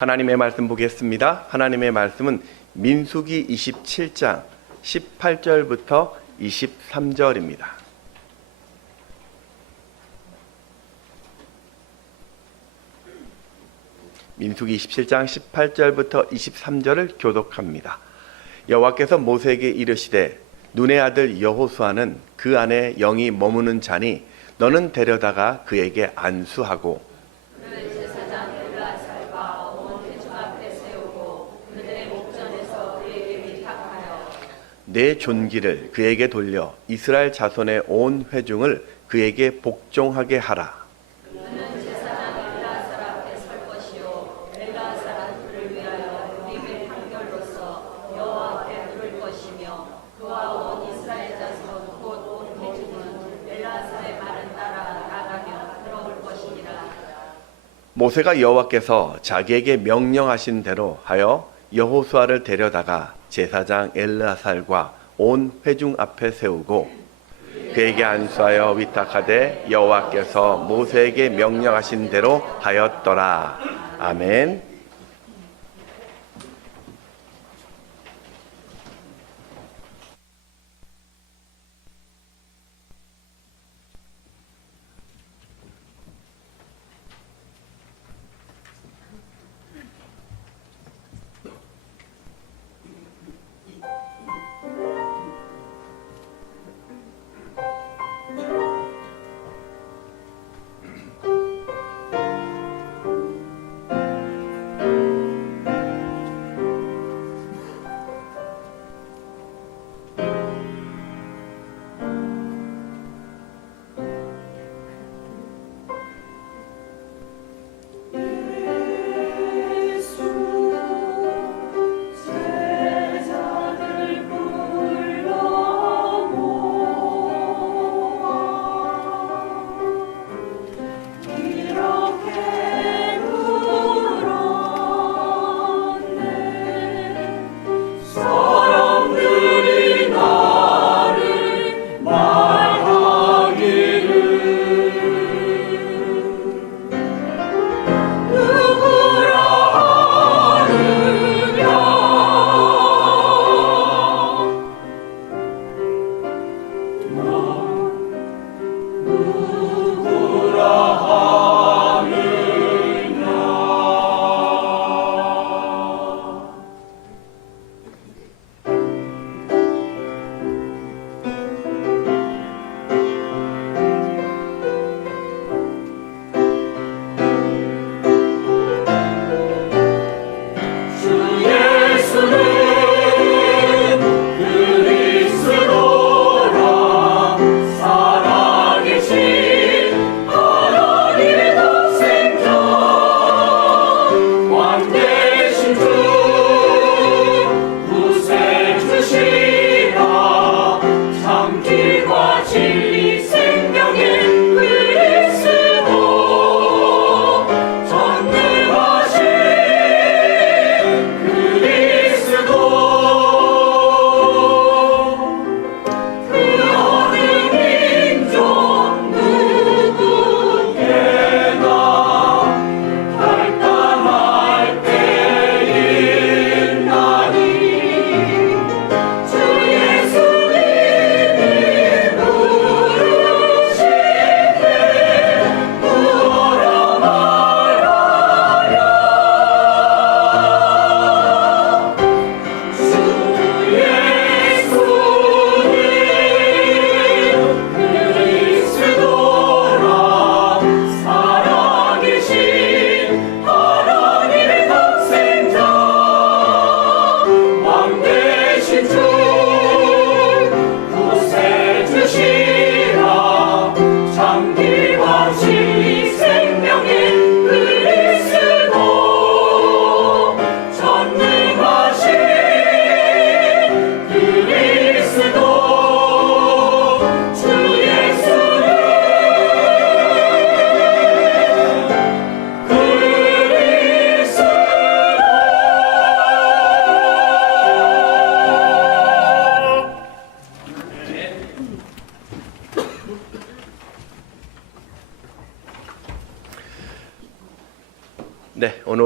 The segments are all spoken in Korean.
하나님의 말씀 보겠습니다. 하나님의 말씀은 민수기 27장 18절부터 23절입니다. 민수기 27장 18절부터 23절을 교독합니다. 여호와께서 모세에게 이르시되 눈의 아들 여호수아는 그 안에 영이 머무는 자니 너는 데려다가 그에게 안수하고 내 존귀를 그에게 돌려 이스라엘 자손의 온 회중을 그에게 복종하게 하라. 그는 제사장 엘르아살 앞에 설 것이요 엘르아살은 그를 위하여 우리의 판결로서 여호와 앞에 부를 것이며 그와 온 이스라엘 자손 곧 온 회중은 엘르아살의 말을 따라 나가며 들어올 것이니라. 모세가 여호와께서 자기에게 명령하신 대로 하여 여호수아를 데려다가 제사장 엘르아살과 온 회중 앞에 세우고 그에게 안수하여 위탁하되 여호와께서 모세에게 명령하신 대로 하였더라. 아멘.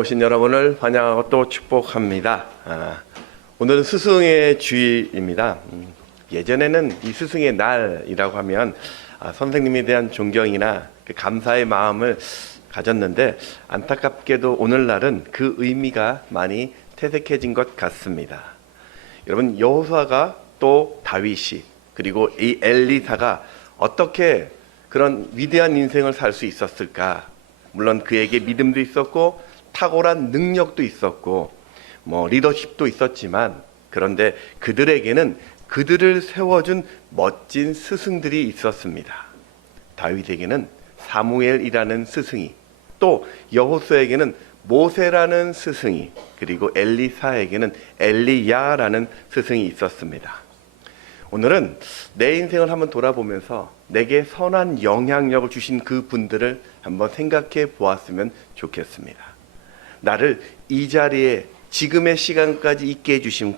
오신 여러분을 환영하고 또 축복합니다. 오늘은 스승의 주일입니다. 예전에는 이 스승의 날이라고 하면 선생님에 대한 존경이나 그 감사의 마음을 가졌는데, 안타깝게도 오늘날은 그 의미가 많이 퇴색해진 것 같습니다. 여러분, 여호수아가 또 다윗이 그리고 이 엘리사가 어떻게 그런 위대한 인생을 살 수 있었을까? 물론 그에게 믿음도 있었고 탁월한 능력도 있었고 리더십도 있었지만, 그런데 그들에게는 그들을 세워준 멋진 스승들이 있었습니다. 다윗에게는 사무엘이라는 스승이, 또 여호수아에게는 모세라는 스승이, 그리고 엘리사에게는 엘리야라는 스승이 있었습니다. 오늘은 내 인생을 한번 돌아보면서 내게 선한 영향력을 주신 그 분들을 한번 생각해 보았으면 좋겠습니다. 나를 이 자리에 지금의 시간까지 있게 해주신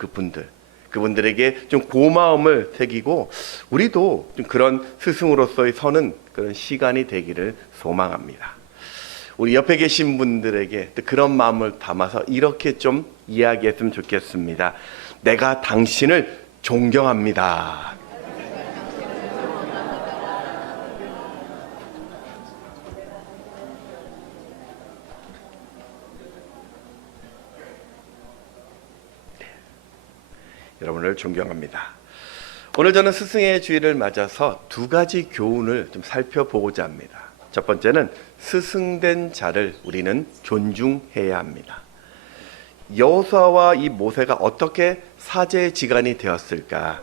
그분들에게 좀 고마움을 새기고, 우리도 좀 그런 스승으로서의 서는 그런 시간이 되기를 소망합니다. 우리 옆에 계신 분들에게 그런 마음을 담아서 이렇게 좀 이야기했으면 좋겠습니다. 내가 당신을 존경합니다. 여러분을 존경합니다. 오늘 저는 스승의 주일을 맞아서 두 가지 교훈을 좀 살펴보고자 합니다. 첫 번째는 스승된 자를 우리는 존중해야 합니다. 여호수아와 이 모세가 어떻게 사제지간이 되었을까?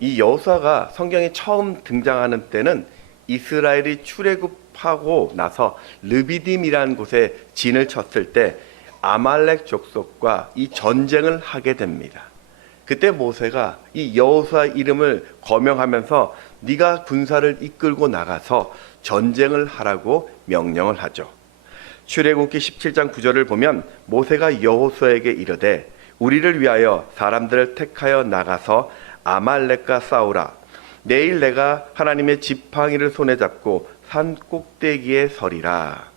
이 여호수아가 성경에 처음 등장하는 때는 이스라엘이 출애굽하고 나서 르비딤이라는 곳에 진을 쳤을 때 아말렉 족속과 이 전쟁을 하게 됩니다. 그때 모세가 이 여호수아 이름을 거명하면서 네가 군사를 이끌고 나가서 전쟁을 하라고 명령을 하죠. 출애굽기 17장 9절을 보면 모세가 여호수아에게 이르되 우리를 위하여 사람들을 택하여 나가서 아말렉과 싸우라. 내일 내가 하나님의 지팡이를 손에 잡고 산 꼭대기에 서리라.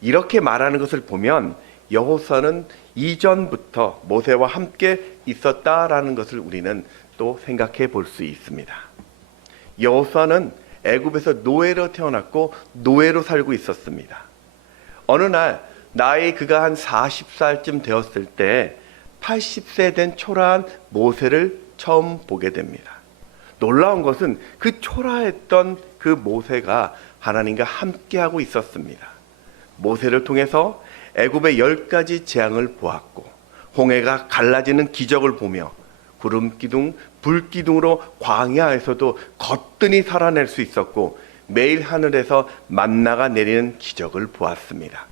이렇게 말하는 것을 보면 여호수아는 이전부터 모세와 함께 있었다라는 것을 우리는 또 생각해 볼 수 있습니다. 여호수아는 애굽에서 노예로 태어났고 노예로 살고 있었습니다. 어느 날 나이 그가 한 40살쯤 되었을 때 80세 된 초라한 모세를 처음 보게 됩니다. 놀라운 것은 그 초라했던 그 모세가 하나님과 함께하고 있었습니다. 모세를 통해서 애굽의 10가지 재앙을 보았고, 홍해가 갈라지는 기적을 보며 구름기둥, 불기둥으로 광야에서도 거뜬히 살아낼 수 있었고, 매일 하늘에서 만나가 내리는 기적을 보았습니다.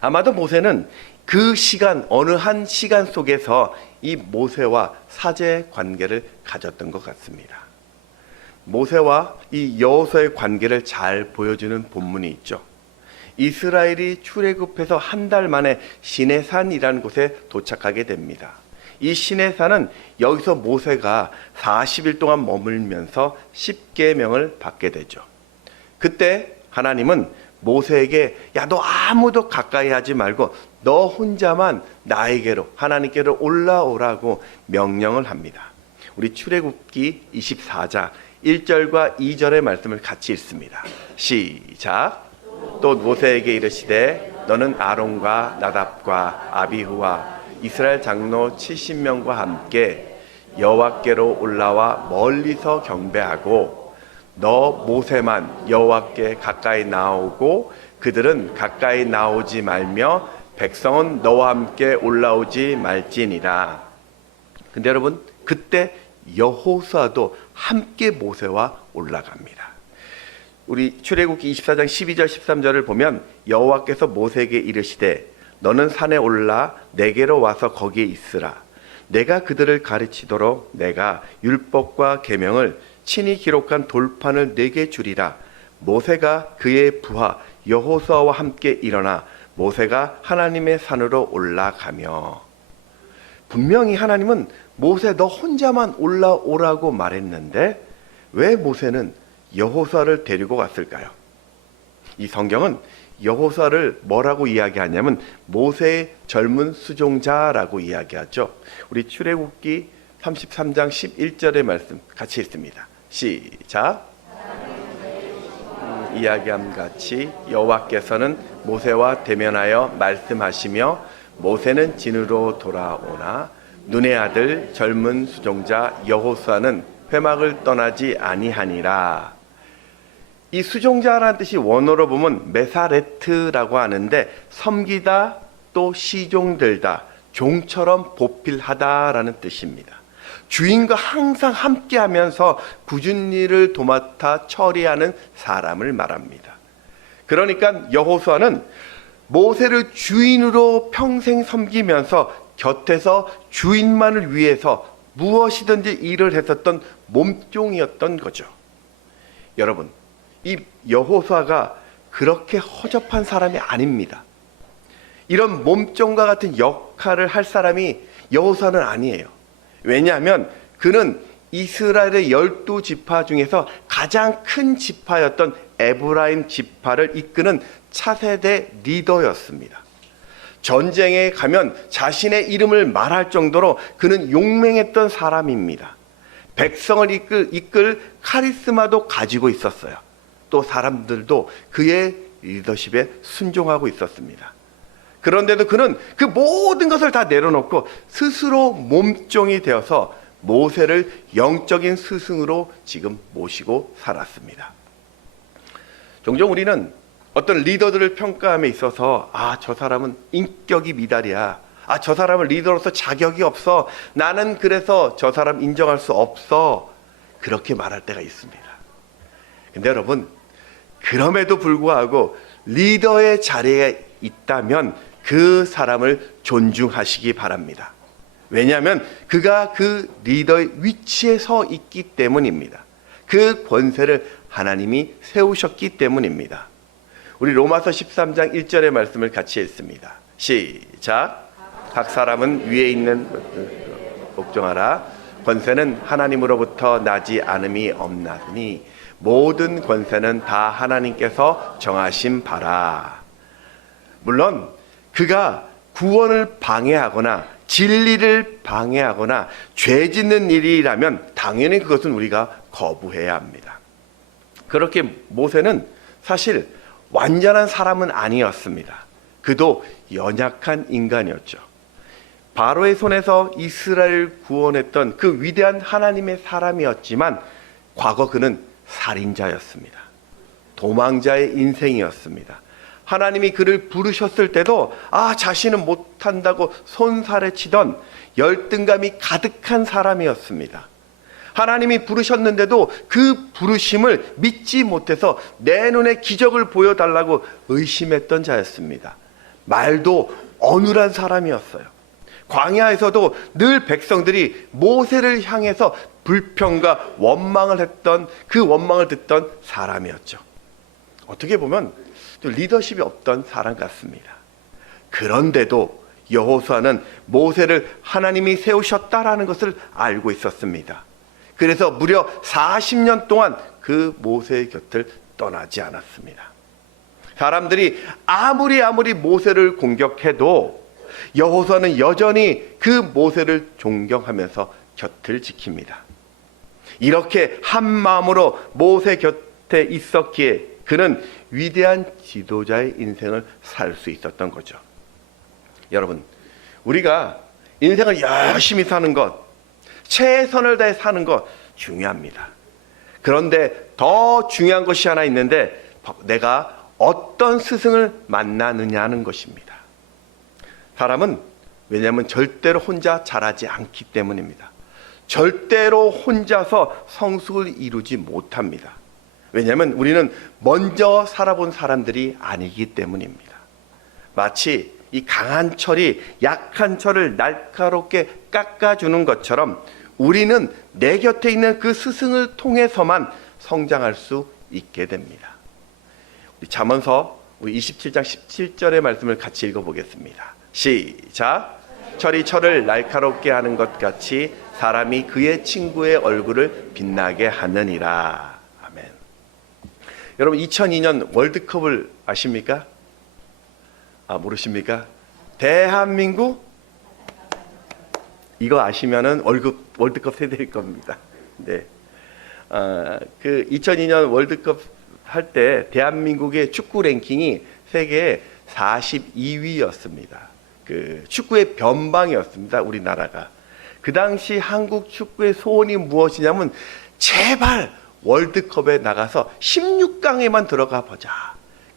아마도 모세는 그 시간, 어느 한 시간 속에서 이 모세와 사제 관계를 가졌던 것 같습니다. 모세와 이 여호수아의 관계를 잘 보여주는 본문이 있죠. 이스라엘이 출애굽해서 한 달 만에 시내산이라는 곳에 도착하게 됩니다. 이 시내산은 여기서 모세가 40일 동안 머물면서 10계명을 받게 되죠. 그때 하나님은 모세에게 야, 너 아무도 가까이 하지 말고 너 혼자만 나에게로, 하나님께로 올라오라고 명령을 합니다. 우리 출애굽기 24장 1절과 2절의 말씀을 같이 읽습니다. 시작. 또 모세에게 이르시되 너는 아론과 나답과 아비후와 이스라엘 장로 70명과 함께 여호와께로 올라와 멀리서 경배하고 너 모세만 여호와께 가까이 나오고 그들은 가까이 나오지 말며 백성은 너와 함께 올라오지 말지니라. 근데 여러분, 그때 여호수아도 함께 모세와 올라갑니다. 우리 출애굽기 24장 12절 13절을 보면 여호와께서 모세에게 이르시되 너는 산에 올라 내게로 와서 거기에 있으라. 내가 그들을 가르치도록 내가 율법과 계명을 친히 기록한 돌판을 네게 주리라. 모세가 그의 부하 여호수아와 함께 일어나 모세가 하나님의 산으로 올라가며. 분명히 하나님은 모세 너 혼자만 올라오라고 말했는데 왜 모세는 여호수아를 데리고 갔을까요? 이 성경은 여호수아를 뭐라고 이야기하냐면 모세의 젊은 수종자라고 이야기하죠. 우리 출애굽기 33장 11절의 말씀 같이 읽습니다. 시작. 이야기함 같이 여호와께서는 모세와 대면하여 말씀하시며 모세는 진으로 돌아오나 눈의 아들 젊은 수종자 여호수아는 회막을 떠나지 아니하니라. 이 수종자라는 뜻이 원어로 보면 메사레트라고 하는데 섬기다 또 시종들다 종처럼 보필하다라는 뜻입니다. 주인과 항상 함께하면서 굳은 일을 도맡아 처리하는 사람을 말합니다. 그러니까 여호수아는 모세를 주인으로 평생 섬기면서 곁에서 주인만을 위해서 무엇이든지 일을 했었던 몸종이었던 거죠. 여러분, 이 여호수아가 그렇게 허접한 사람이 아닙니다. 이런 몸종과 같은 역할을 할 사람이 여호수아는 아니에요. 왜냐하면 그는 이스라엘의 12지파 중에서 가장 큰 지파였던 에브라임 지파를 이끄는 차세대 리더였습니다. 전쟁에 가면 자신의 이름을 말할 정도로 그는 용맹했던 사람입니다. 백성을 이끌 카리스마도 가지고 있었어요. 또 사람들도 그의 리더십에 순종하고 있었습니다. 그런데도 그는 그 모든 것을 다 내려놓고 스스로 몸종이 되어서 모세를 영적인 스승으로 지금 모시고 살았습니다. 종종 우리는 어떤 리더들을 평가함에 있어서 저 사람은 인격이 미달이야. 저 사람은 리더로서 자격이 없어. 나는 그래서 저 사람 인정할 수 없어. 그렇게 말할 때가 있습니다. 근데 여러분, 그럼에도 불구하고 리더의 자리에 있다면 그 사람을 존중하시기 바랍니다. 왜냐하면 그가 그 리더의 위치에 서 있기 때문입니다. 그 권세를 하나님이 세우셨기 때문입니다. 우리 로마서 13장 1절의 말씀을 같이 읽습니다. 시작. 각 사람은 위에 있는 것을 복종하라. 권세는 하나님으로부터 나지 않음이 없나니 모든 권세는 다 하나님께서 정하신 바라. 물론 그가 구원을 방해하거나 진리를 방해하거나 죄 짓는 일이라면 당연히 그것은 우리가 거부해야 합니다. 그렇게 모세는 사실 완전한 사람은 아니었습니다. 그도 연약한 인간이었죠. 바로의 손에서 이스라엘을 구원했던 그 위대한 하나님의 사람이었지만 과거 그는 살인자였습니다. 도망자의 인생이었습니다. 하나님이 그를 부르셨을 때도 자신은 못한다고 손살에 치던 열등감이 가득한 사람이었습니다. 하나님이 부르셨는데도 그 부르심을 믿지 못해서 내 눈에 기적을 보여달라고 의심했던 자였습니다. 말도 어눌한 사람이었어요. 광야에서도 늘 백성들이 모세를 향해서 불평과 원망을 했던 그 원망을 듣던 사람이었죠. 어떻게 보면 좀 리더십이 없던 사람 같습니다. 그런데도 여호수아는 모세를 하나님이 세우셨다라는 것을 알고 있었습니다. 그래서 무려 40년 동안 그 모세의 곁을 떠나지 않았습니다. 사람들이 아무리 모세를 공격해도 여호수아는 여전히 그 모세를 존경하면서 곁을 지킵니다. 이렇게 한 마음으로 모세 곁에 있었기에 그는 위대한 지도자의 인생을 살 수 있었던 거죠. 여러분, 우리가 인생을 열심히 사는 것, 최선을 다해 사는 것 중요합니다. 그런데 더 중요한 것이 하나 있는데 내가 어떤 스승을 만나느냐 하는 것입니다. 사람은 왜냐하면 절대로 혼자 자라지 않기 때문입니다. 절대로 혼자서 성숙을 이루지 못합니다. 왜냐하면 우리는 먼저 살아본 사람들이 아니기 때문입니다. 마치 이 강한 철이 약한 철을 날카롭게 깎아주는 것처럼 우리는 내 곁에 있는 그 스승을 통해서만 성장할 수 있게 됩니다. 우리 잠언서 27장 17절의 말씀을 같이 읽어보겠습니다. 시작. 철이 철을 날카롭게 하는 것 같이 사람이 그의 친구의 얼굴을 빛나게 하느니라. 아멘. 여러분, 2002년 월드컵을 아십니까? 모르십니까? 대한민국? 이거 아시면은 월드컵 세대일 겁니다. 네. 그 2002년 월드컵 할 때 대한민국의 축구 랭킹이 세계 42위였습니다. 그 축구의 변방이었습니다. 우리나라가. 그 당시 한국 축구의 소원이 무엇이냐면 제발 월드컵에 나가서 16강에만 들어가 보자.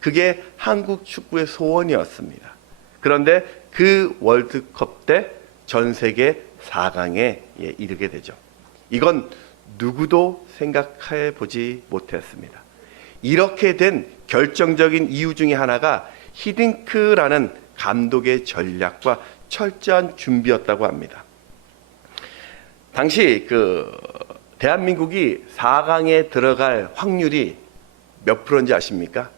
그게 한국 축구의 소원이었습니다. 그런데 그 월드컵 때 전 세계 4강에 이르게 되죠. 이건 누구도 생각해 보지 못했습니다. 이렇게 된 결정적인 이유 중에 하나가 히딩크라는 감독의 전략과 철저한 준비였다고 합니다. 당시 대한민국이 4강에 들어갈 확률이 몇 프로인지 아십니까?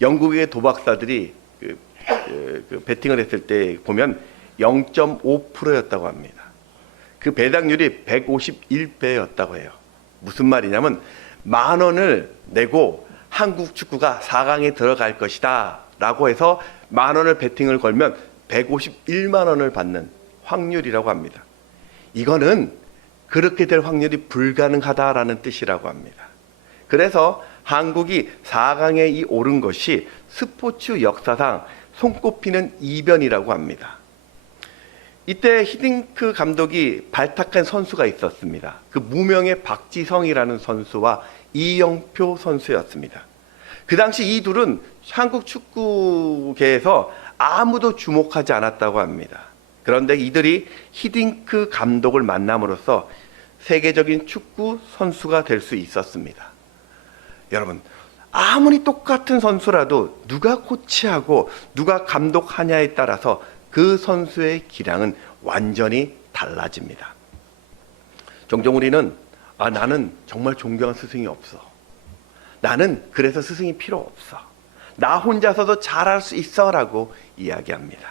영국의 도박사들이 베팅을 했을 때 보면 0.5%였다고 합니다. 그 배당률이 151배였다고 해요. 무슨 말이냐면 10,000원을 내고 한국 축구가 4강에 들어갈 것이다 라고 해서 10,000원을 베팅을 걸면 151만 원을 받는 확률이라고 합니다. 이거는 그렇게 될 확률이 불가능하다라는 뜻이라고 합니다. 그래서 한국이 4강에 오른 것이 스포츠 역사상 손꼽히는 이변이라고 합니다. 이때 히딩크 감독이 발탁한 선수가 있었습니다. 그 무명의 박지성이라는 선수와 이영표 선수였습니다. 그 당시 이 둘은 한국 축구계에서 아무도 주목하지 않았다고 합니다. 그런데 이들이 히딩크 감독을 만남으로써 세계적인 축구 선수가 될 수 있었습니다. 여러분, 아무리 똑같은 선수라도 누가 코치하고 누가 감독하냐에 따라서 그 선수의 기량은 완전히 달라집니다. 종종 우리는 나는 정말 존경한 스승이 없어. 나는 그래서 스승이 필요 없어. 나 혼자서도 잘할 수 있어 라고 이야기합니다.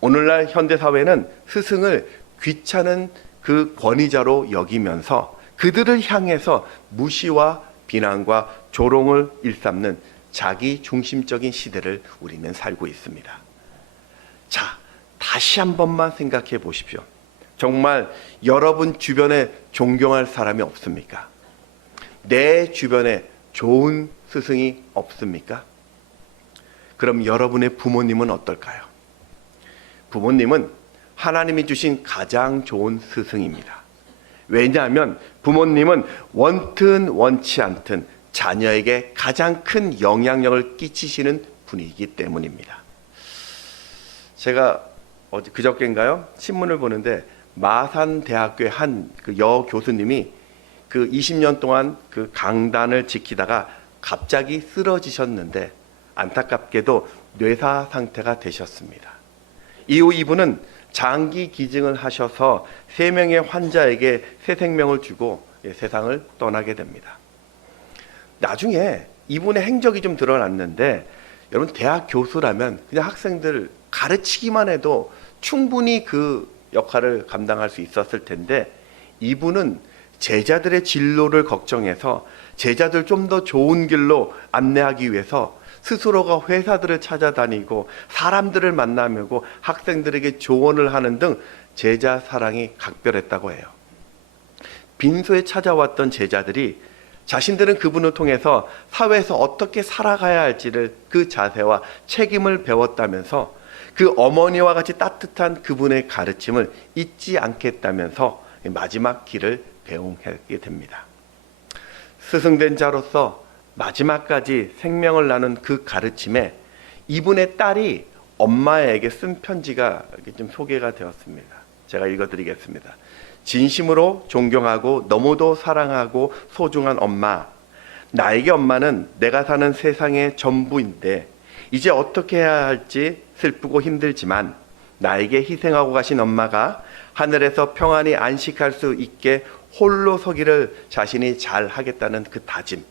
오늘날 현대사회는 스승을 귀찮은 그 권위자로 여기면서 그들을 향해서 무시와 비난과 조롱을 일삼는 자기 중심적인 시대를 우리는 살고 있습니다. 자, 다시 한 번만 생각해 보십시오. 정말 여러분 주변에 존경할 사람이 없습니까? 내 주변에 좋은 스승이 없습니까? 그럼 여러분의 부모님은 어떨까요? 부모님은 하나님이 주신 가장 좋은 스승입니다. 왜냐하면 부모님은 원튼 원치 않든 자녀에게 가장 큰 영향력을 끼치시는 분이기 때문입니다. 제가 그저께인가요? 신문을 보는데 마산대학교의 한 여 교수님이 20년 동안 그 강단을 지키다가 갑자기 쓰러지셨는데 안타깝게도 뇌사 상태가 되셨습니다. 이후 이분은 장기 기증을 하셔서 3명의 환자에게 새 생명을 주고 세상을 떠나게 됩니다. 나중에 이분의 행적이 좀 드러났는데 여러분 대학 교수라면 그냥 학생들 가르치기만 해도 충분히 그 역할을 감당할 수 있었을 텐데 이분은 제자들의 진로를 걱정해서 제자들 좀 더 좋은 길로 안내하기 위해서 스스로가 회사들을 찾아다니고 사람들을 만나고 학생들에게 조언을 하는 등 제자 사랑이 각별했다고 해요. 빈소에 찾아왔던 제자들이 자신들은 그분을 통해서 사회에서 어떻게 살아가야 할지를 그 자세와 책임을 배웠다면서 그 어머니와 같이 따뜻한 그분의 가르침을 잊지 않겠다면서 마지막 길을 배웅하게 됩니다. 스승된 자로서 마지막까지 생명을 나눈 그 가르침에 이분의 딸이 엄마에게 쓴 편지가 좀 소개가 되었습니다. 제가 읽어드리겠습니다. 진심으로 존경하고 너무도 사랑하고 소중한 엄마, 나에게 엄마는 내가 사는 세상의 전부인데 이제 어떻게 해야 할지 슬프고 힘들지만 나에게 희생하고 가신 엄마가 하늘에서 평안히 안식할 수 있게 홀로 서기를 자신이 잘 하겠다는 그 다짐,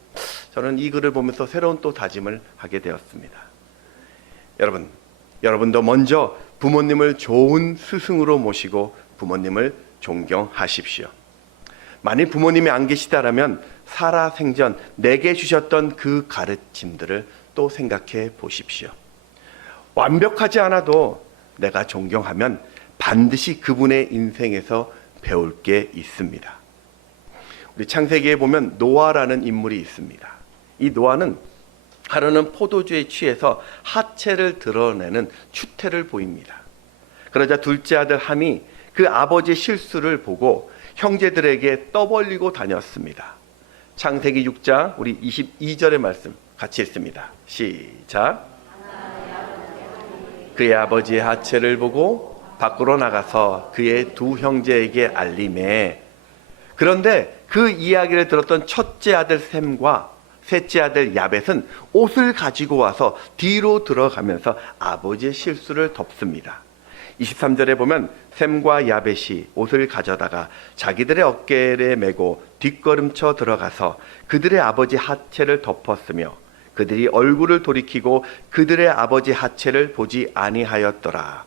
저는 이 글을 보면서 새로운 또 다짐을 하게 되었습니다. 여러분도 먼저 부모님을 좋은 스승으로 모시고 부모님을 존경하십시오. 만일 부모님이 안 계시다라면 살아생전 내게 주셨던 그 가르침들을 또 생각해 보십시오. 완벽하지 않아도 내가 존경하면 반드시 그분의 인생에서 배울 게 있습니다. 우리 창세기에 보면 노아라는 인물이 있습니다. 이 노아는 하루는 포도주에 취해서 하체를 드러내는 추태를 보입니다. 그러자 둘째 아들 함이 그 아버지의 실수를 보고 형제들에게 떠벌리고 다녔습니다. 창세기 6장 우리 22절의 말씀 같이 읽습니다. 시작. 그의 아버지의 하체를 보고 밖으로 나가서 그의 두 형제에게 알림해. 그런데 그 이야기를 들었던 첫째 아들 셈과 셋째 아들 야벳은 옷을 가지고 와서 뒤로 들어가면서 아버지의 실수를 덮습니다. 23절에 보면 셈과 야벳이 옷을 가져다가 자기들의 어깨에 메고 뒷걸음쳐 들어가서 그들의 아버지 하체를 덮었으며 그들이 얼굴을 돌이키고 그들의 아버지 하체를 보지 아니하였더라.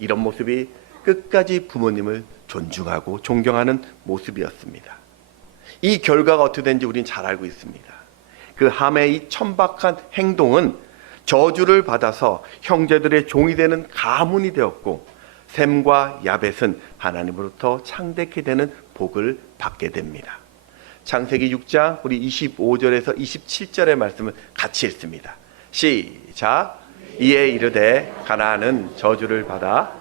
이런 모습이 끝까지 부모님을 존중하고 존경하는 모습이었습니다. 이 결과가 어떻게 된지 우리는 잘 알고 있습니다. 그 함의 이 천박한 행동은 저주를 받아서 형제들의 종이 되는 가문이 되었고, 셈과 야벳은 하나님으로부터 창대케 되는 복을 받게 됩니다. 창세기 6장 우리 25절에서 27절의 말씀을 같이 읽습니다. 시작. 이에 이르되 가나안은 저주를 받아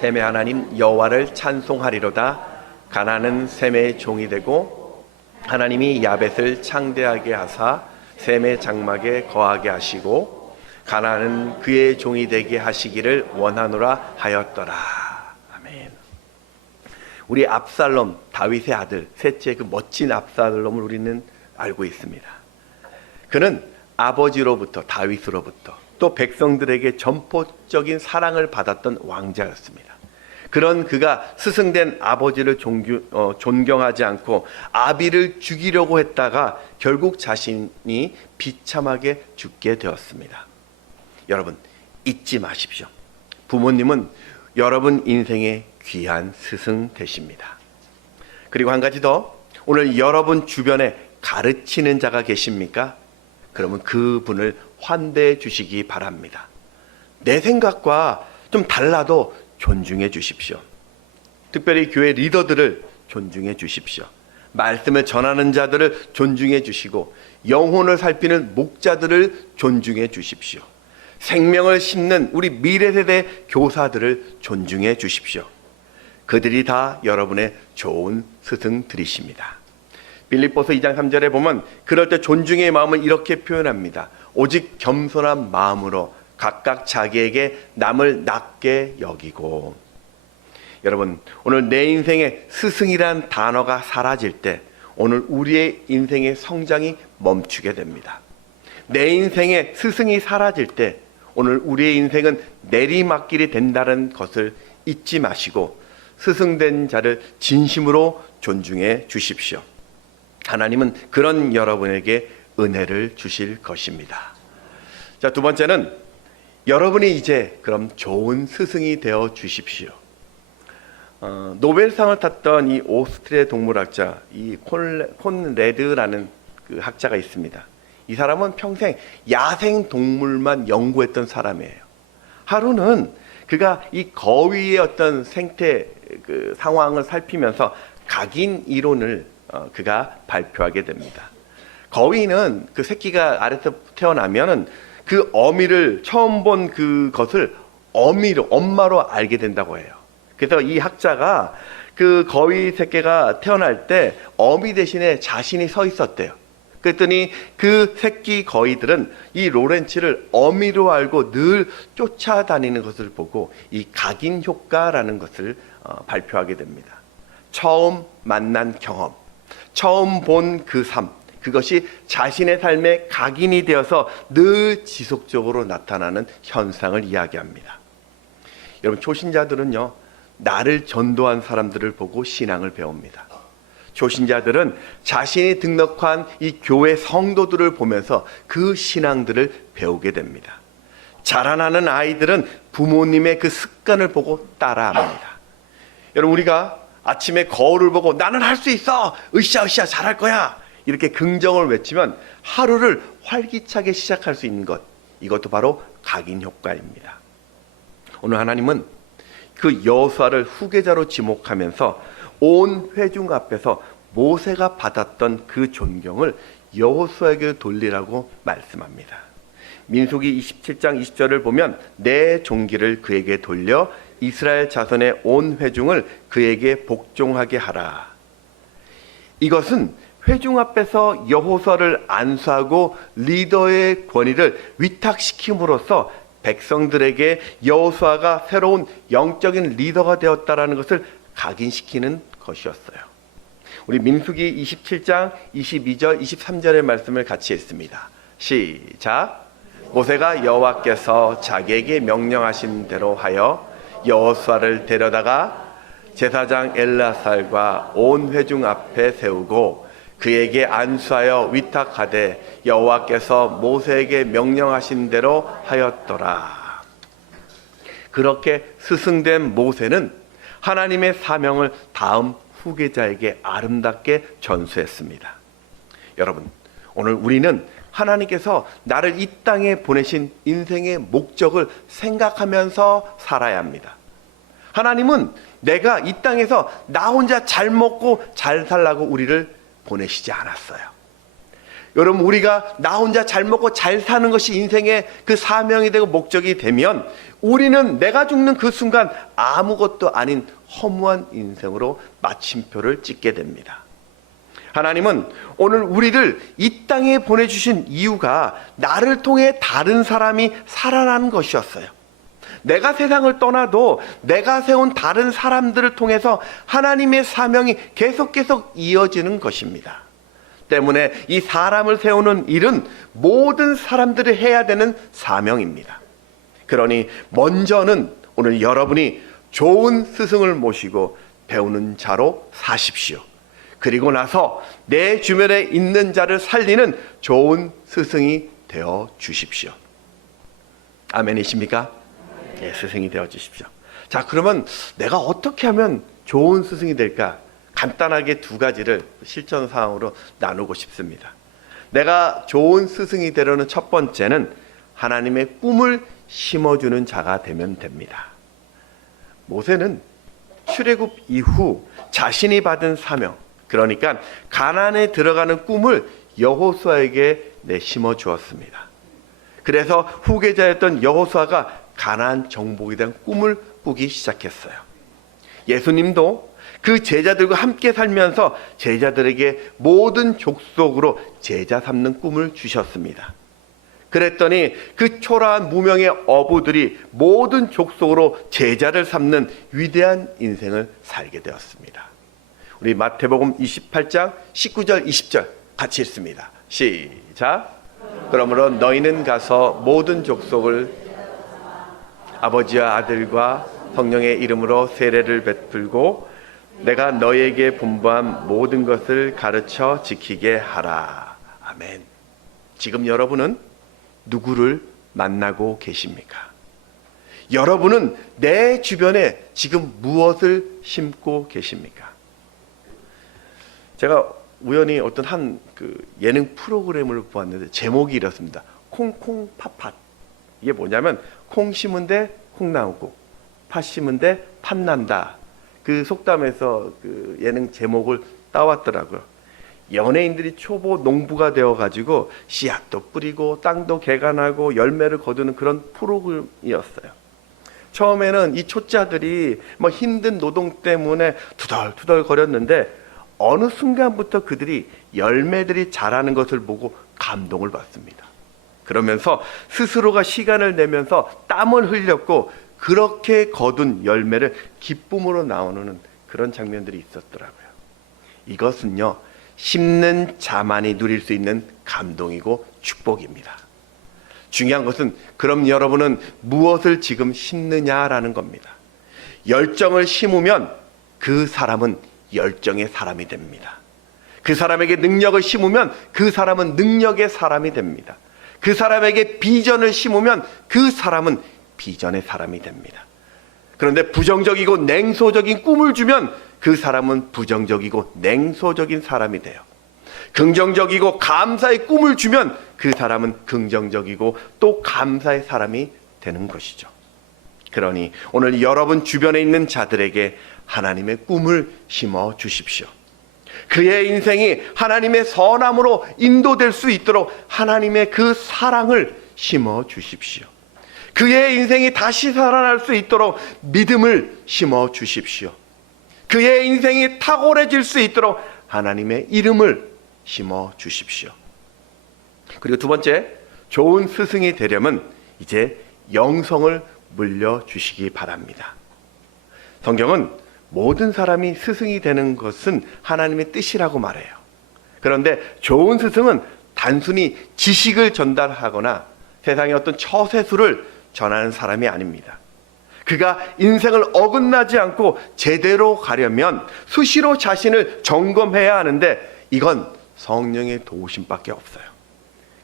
셈의 하나님 여호와를 찬송하리로다. 가나안은 셈의 종이 되고 하나님이 야벳을 창대하게 하사 셈의 장막에 거하게 하시고 가나안은 그의 종이 되게 하시기를 원하노라 하였더라. 아멘. 우리 압살롬, 다윗의 아들, 셋째 그 멋진 압살롬을 우리는 알고 있습니다. 그는 아버지로부터, 다윗으로부터 또 백성들에게 전폭적인 사랑을 받았던 왕자였습니다. 그런 그가 스승된 아버지를 존경하지 않고 아비를 죽이려고 했다가 결국 자신이 비참하게 죽게 되었습니다. 여러분, 잊지 마십시오. 부모님은 여러분 인생의 귀한 스승 되십니다. 그리고 한 가지 더, 오늘 여러분 주변에 가르치는 자가 계십니까? 그러면 그분을 환대해 주시기 바랍니다. 내 생각과 좀 달라도 존중해 주십시오. 특별히 교회 리더들을 존중해 주십시오. 말씀을 전하는 자들을 존중해 주시고 영혼을 살피는 목자들을 존중해 주십시오. 생명을 심는 우리 미래세대 교사들을 존중해 주십시오. 그들이 다 여러분의 좋은 스승들이십니다. 빌립보서 2장 3절에 보면 그럴 때 존중의 마음을 이렇게 표현합니다. 오직 겸손한 마음으로 각각 자기에게 남을 낮게 여기고. 여러분, 오늘 내 인생에 스승이란 단어가 사라질 때 오늘 우리의 인생의 성장이 멈추게 됩니다. 내 인생에 스승이 사라질 때 오늘 우리의 인생은 내리막길이 된다는 것을 잊지 마시고 스승된 자를 진심으로 존중해 주십시오. 하나님은 그런 여러분에게 은혜를 주실 것입니다. 자, 두 번째는 여러분이 이제 그럼 좋은 스승이 되어 주십시오. 노벨상을 탔던 이 오스트리아 동물학자 이 콘레드라는 그 학자가 있습니다. 이 사람은 평생 야생 동물만 연구했던 사람이에요. 하루는 그가 이 거위의 어떤 생태 그 상황을 살피면서 각인 이론을 그가 발표하게 됩니다. 거위는 그 새끼가 아래서 태어나면은 그 어미를 처음 본 그것을 어미로 엄마로 알게 된다고 해요. 그래서 이 학자가 그 거위 새끼가 태어날 때 어미 대신에 자신이 서 있었대요. 그랬더니 그 새끼 거위들은 이 로렌츠를 어미로 알고 늘 쫓아다니는 것을 보고 이 각인 효과라는 것을 발표하게 됩니다. 처음 만난 경험, 처음 본 그 삶, 그것이 자신의 삶의 각인이 되어서 늘 지속적으로 나타나는 현상을 이야기합니다. 여러분, 초신자들은요, 나를 전도한 사람들을 보고 신앙을 배웁니다. 초신자들은 자신이 등록한 이 교회 성도들을 보면서 그 신앙들을 배우게 됩니다. 자라나는 아이들은 부모님의 그 습관을 보고 따라합니다. 여러분, 우리가 아침에 거울을 보고 나는 할 수 있어! 으쌰으쌰 잘할 거야! 이렇게 긍정을 외치면 하루를 활기차게 시작할 수 있는 것, 이것도 바로 각인 효과입니다. 오늘 하나님은 그 여호수아를 후계자로 지목하면서 온 회중 앞에서 모세가 받았던 그 존경을 여호수아에게 돌리라고 말씀합니다. 민수기 27장 20절을 보면 내 종기를 그에게 돌려 이스라엘 자손의 온 회중을 그에게 복종하게 하라. 이것은 회중 앞에서 여호수아를 안수하고 리더의 권위를 위탁시킴으로써 백성들에게 여호수아가 새로운 영적인 리더가 되었다라는 것을 각인시키는 것이었어요. 우리 민수기 27장 22절 23절의 말씀을 같이 읽습니다. 시작. 모세가 여호와께서 자기에게 명령하신 대로 하여 여호수아를 데려다가 제사장 엘라살과 온 회중 앞에 세우고 그에게 안수하여 위탁하되 여호와께서 모세에게 명령하신 대로 하였더라. 그렇게 스승된 모세는 하나님의 사명을 다음 후계자에게 아름답게 전수했습니다. 여러분, 오늘 우리는 하나님께서 나를 이 땅에 보내신 인생의 목적을 생각하면서 살아야 합니다. 하나님은 내가 이 땅에서 나 혼자 잘 먹고 잘 살라고 우리를 보내시지 않았어요. 여러분, 우리가 나 혼자 잘 먹고 잘 사는 것이 인생의 그 사명이 되고 목적이 되면 우리는 내가 죽는 그 순간 아무것도 아닌 허무한 인생으로 마침표를 찍게 됩니다. 하나님은 오늘 우리를 이 땅에 보내주신 이유가 나를 통해 다른 사람이 살아나는 것이었어요. 내가 세상을 떠나도 내가 세운 다른 사람들을 통해서 하나님의 사명이 계속 이어지는 것입니다. 때문에 이 사람을 세우는 일은 모든 사람들이 해야 되는 사명입니다. 그러니 먼저는 오늘 여러분이 좋은 스승을 모시고 배우는 자로 사십시오. 그리고 나서 내 주변에 있는 자를 살리는 좋은 스승이 되어 주십시오. 아멘이십니까? 네, 스승이 되어 주십시오. 자, 그러면 내가 어떻게 하면 좋은 스승이 될까? 간단하게 두 가지를 실천 사항으로 나누고 싶습니다. 내가 좋은 스승이 되려는 첫 번째는 하나님의 꿈을 심어주는 자가 되면 됩니다. 모세는 출애굽 이후 자신이 받은 사명, 그러니까 가나안에 들어가는 꿈을 여호수아에게 내심어 주었습니다. 그래서 후계자였던 여호수아가 가나안 정복에 대한 꿈을 꾸기 시작했어요. 예수님도 그 제자들과 함께 살면서 제자들에게 모든 족속으로 제자 삼는 꿈을 주셨습니다. 그랬더니 그 초라한 무명의 어부들이 모든 족속으로 제자를 삼는 위대한 인생을 살게 되었습니다. 우리 마태복음 28장 19절 20절 같이 읽습니다. 시작. 그러므로 너희는 가서 모든 족속을 아버지와 아들과 성령의 이름으로 세례를 베풀고 내가 너희에게 분부한 모든 것을 가르쳐 지키게 하라. 아멘. 지금 여러분은 누구를 만나고 계십니까? 여러분은 내 주변에 지금 무엇을 심고 계십니까? 제가 우연히 어떤 한 예능 프로그램을 보았는데 제목이 이렇습니다. 콩콩 팥팥. 이게 뭐냐면 콩 심은데 콩 나오고 팥 심은데 팥 난다. 그 속담에서 그 예능 제목을 따왔더라고요. 연예인들이 초보 농부가 되어가지고 씨앗도 뿌리고 땅도 개간하고 열매를 거두는 그런 프로그램이었어요. 처음에는 이 초짜들이 뭐 힘든 노동 때문에 투덜투덜 거렸는데 어느 순간부터 그들이 열매들이 자라는 것을 보고 감동을 받습니다. 그러면서 스스로가 시간을 내면서 땀을 흘렸고 그렇게 거둔 열매를 기쁨으로 나오는 그런 장면들이 있었더라고요. 이것은요, 심는 자만이 누릴 수 있는 감동이고 축복입니다. 중요한 것은 그럼 여러분은 무엇을 지금 심느냐라는 겁니다. 열정을 심으면 그 사람은 열정의 사람이 됩니다. 그 사람에게 능력을 심으면 그 사람은 능력의 사람이 됩니다. 그 사람에게 비전을 심으면 그 사람은 비전의 사람이 됩니다. 그런데 부정적이고 냉소적인 꿈을 주면 그 사람은 부정적이고 냉소적인 사람이 돼요. 긍정적이고 감사의 꿈을 주면 그 사람은 긍정적이고 또 감사의 사람이 되는 것이죠. 그러니 오늘 여러분 주변에 있는 자들에게 하나님의 꿈을 심어 주십시오. 그의 인생이 하나님의 선함으로 인도될 수 있도록 하나님의 그 사랑을 심어 주십시오. 그의 인생이 다시 살아날 수 있도록 믿음을 심어 주십시오. 그의 인생이 탁월해질 수 있도록 하나님의 이름을 심어 주십시오. 그리고 두 번째, 좋은 스승이 되려면 이제 영성을 물려주시기 바랍니다. 성경은 모든 사람이 스승이 되는 것은 하나님의 뜻이라고 말해요. 그런데 좋은 스승은 단순히 지식을 전달하거나 세상의 어떤 처세술을 전하는 사람이 아닙니다. 그가 인생을 어긋나지 않고 제대로 가려면 수시로 자신을 점검해야 하는데 이건 성령의 도우심밖에 없어요.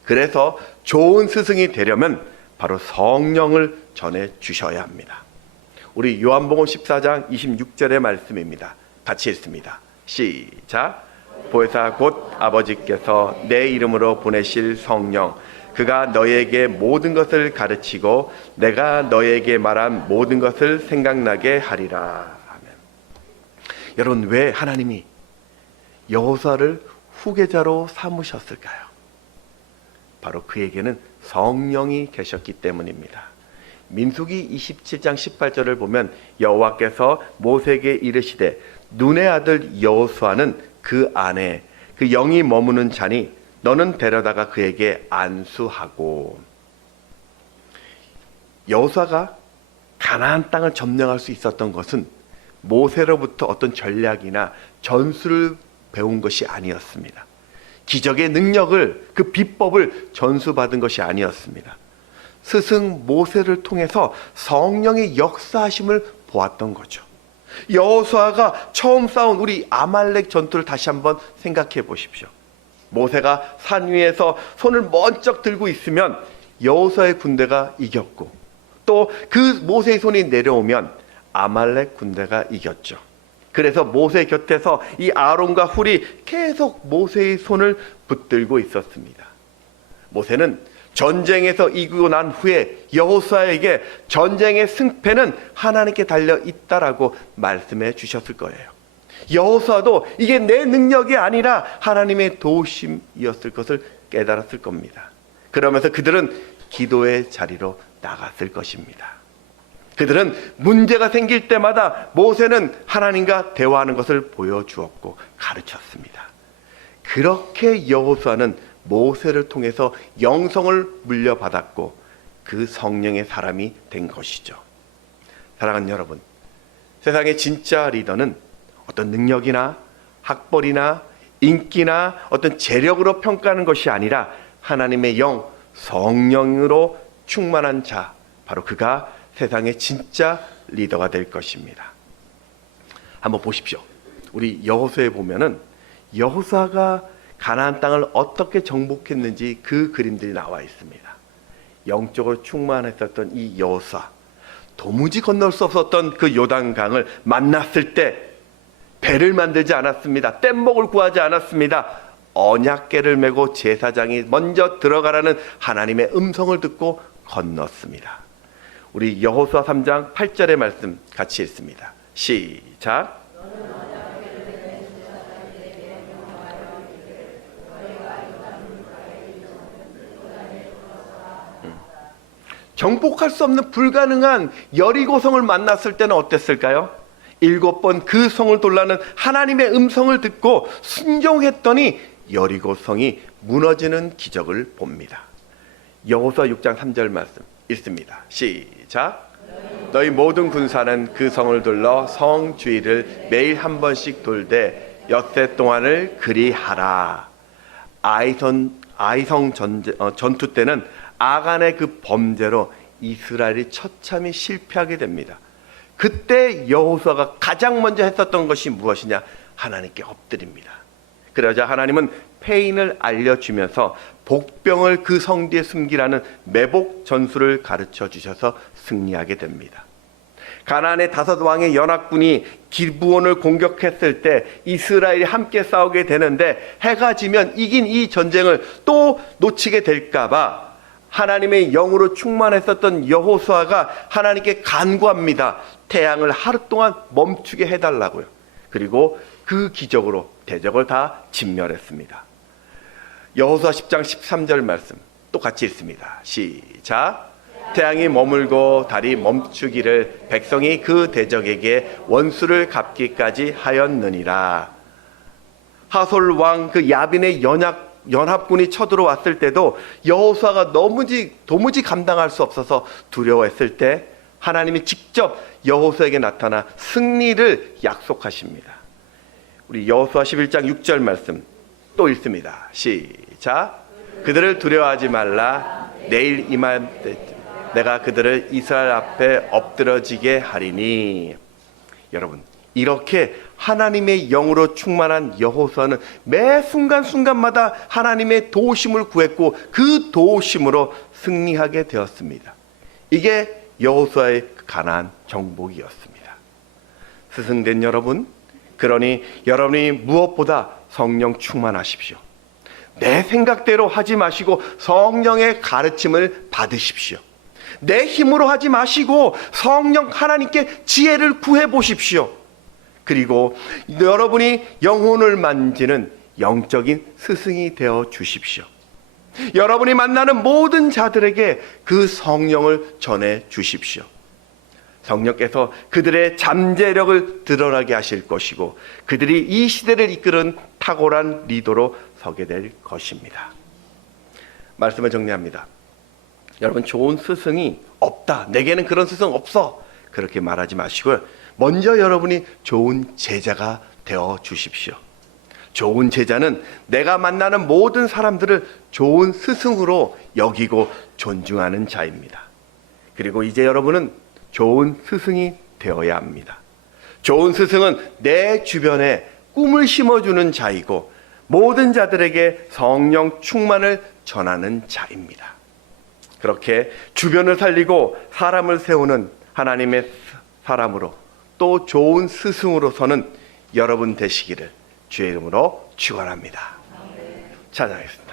그래서 좋은 스승이 되려면 바로 성령을 전해 주셔야 합니다. 우리 요한복음 14장 26절의 말씀입니다. 같이 읽습니다. 시작. 보혜사 곧 아버지께서 내 이름으로 보내실 성령, 그가 너에게 모든 것을 가르치고 내가 너에게 말한 모든 것을 생각나게 하리라. 아멘. 여러분, 왜 하나님이 여호수아를 후계자로 삼으셨을까요? 바로 그에게는 성령이 계셨기 때문입니다. 민수기 27장 18절을 보면 여호와께서 모세에게 이르시되 눈의 아들 여호수아는 그 안에 그 영이 머무는 자니 너는 데려다가 그에게 안수하고. 여호수아가 가나안 땅을 점령할 수 있었던 것은 모세로부터 어떤 전략이나 전술을 배운 것이 아니었습니다. 기적의 능력을, 그 비법을 전수받은 것이 아니었습니다. 스승 모세를 통해서 성령의 역사하심을 보았던 거죠. 여호수아가 처음 싸운 우리 아말렉 전투를 다시 한번 생각해 보십시오. 모세가 산 위에서 손을 번쩍 들고 있으면 여호수아의 군대가 이겼고, 또 그 모세의 손이 내려오면 아말렉 군대가 이겼죠. 그래서 모세 곁에서 이 아론과 훌이 계속 모세의 손을 붙들고 있었습니다. 모세는 전쟁에서 이기고 난 후에 여호수아에게 전쟁의 승패는 하나님께 달려 있다라고 말씀해 주셨을 거예요. 여호수아도 이게 내 능력이 아니라 하나님의 도우심이었을 것을 깨달았을 겁니다. 그러면서 그들은 기도의 자리로 나갔을 것입니다. 그들은 문제가 생길 때마다 모세는 하나님과 대화하는 것을 보여주었고 가르쳤습니다. 그렇게 여호수아는 모세를 통해서 영성을 물려받았고 그 성령의 사람이 된 것이죠. 사랑하는 여러분, 세상의 진짜 리더는 어떤 능력이나 학벌이나 인기나 어떤 재력으로 평가하는 것이 아니라 하나님의 영, 성령으로 충만한 자, 바로 그가 세상의 진짜 리더가 될 것입니다. 한번 보십시오. 우리 여호수아에 보면은 여호수아가 가나안 땅을 어떻게 정복했는지 그 그림들이 나와 있습니다. 영적으로 충만했었던 이 여호수아, 도무지 건널 수 없었던 그 요단강을 만났을 때 배를 만들지 않았습니다. 뗏목을 구하지 않았습니다. 언약궤를 메고 제사장이 먼저 들어가라는 하나님의 음성을 듣고 건넜습니다. 우리 여호수아 3장 8절의 말씀 같이 읽습니다. 시작. 정복할 수 없는 불가능한 여리고성을 만났을 때는 어땠을까요? 7번 그 성을 돌라는 하나님의 음성을 듣고 순종했더니 여리고성이 무너지는 기적을 봅니다. 여호수아 6장 3절 말씀 읽습니다. 시작. 너희 모든 군사는 그 성을 둘러 성 주위를 매일 한 번씩 돌되 엿새 동안을 그리하라. 아이성 전투 때는 아간의 그 범죄로 이스라엘이 처참히 실패하게 됩니다. 그때 여호수아가 가장 먼저 했었던 것이 무엇이냐? 하나님께 엎드립니다. 그러자 하나님은 패인을 알려주면서 복병을 그 성 뒤에 숨기라는 매복 전술을 가르쳐 주셔서 승리하게 됩니다. 가나안의 5왕의 연합군이 기브온을 공격했을 때 이스라엘이 함께 싸우게 되는데 해가 지면 이긴 이 전쟁을 또 놓치게 될까봐 하나님의 영으로 충만했었던 여호수아가 하나님께 간구합니다. 태양을 하루 동안 멈추게 해달라고요. 그리고 그 기적으로 대적을 다 진멸했습니다. 여호수아 10장 13절 말씀 또 같이 읽습니다. 시작. 태양이 머물고 달이 멈추기를 백성이 그 대적에게 원수를 갚기까지 하였느니라. 하솔 왕 그 야빈의 연합군이 쳐들어왔을 때도 여호수아가 도무지 감당할 수 없어서 두려워했을 때 하나님이 직접 여호수아에게 나타나 승리를 약속하십니다. 우리 여호수아 11장 6절 말씀 또 읽습니다. 시작. 그들을 두려워하지 말라. 내일 이맘때 내가 그들을 이스라엘 앞에 엎드러지게 하리니. 여러분, 이렇게 하나님의 영으로 충만한 여호수아는 매 순간순간마다 하나님의 도우심을 구했고 그 도우심으로 승리하게 되었습니다. 이게 여호수아의 가나안 정복이었습니다. 스승된 여러분, 그러니 여러분이 무엇보다 성령 충만하십시오. 내 생각대로 하지 마시고 성령의 가르침을 받으십시오. 내 힘으로 하지 마시고 성령 하나님께 지혜를 구해 보십시오. 그리고 여러분이 영혼을 만지는 영적인 스승이 되어 주십시오. 여러분이 만나는 모든 자들에게 그 성령을 전해 주십시오. 성령께서 그들의 잠재력을 드러나게 하실 것이고 그들이 이 시대를 이끄는 탁월한 리더로 서게 될 것입니다. 말씀을 정리합니다. 여러분, 좋은 스승이 없다, 내게는 그런 스승 없어, 그렇게 말하지 마시고요. 먼저 여러분이 좋은 제자가 되어 주십시오. 좋은 제자는 내가 만나는 모든 사람들을 좋은 스승으로 여기고 존중하는 자입니다. 그리고 이제 여러분은 좋은 스승이 되어야 합니다. 좋은 스승은 내 주변에 꿈을 심어주는 자이고 모든 자들에게 성령 충만을 전하는 자입니다. 그렇게 주변을 살리고 사람을 세우는 하나님의 사람으로 또 좋은 스승으로서는 여러분 되시기를 주의 이름으로 축원합니다. 찬양하겠습니다.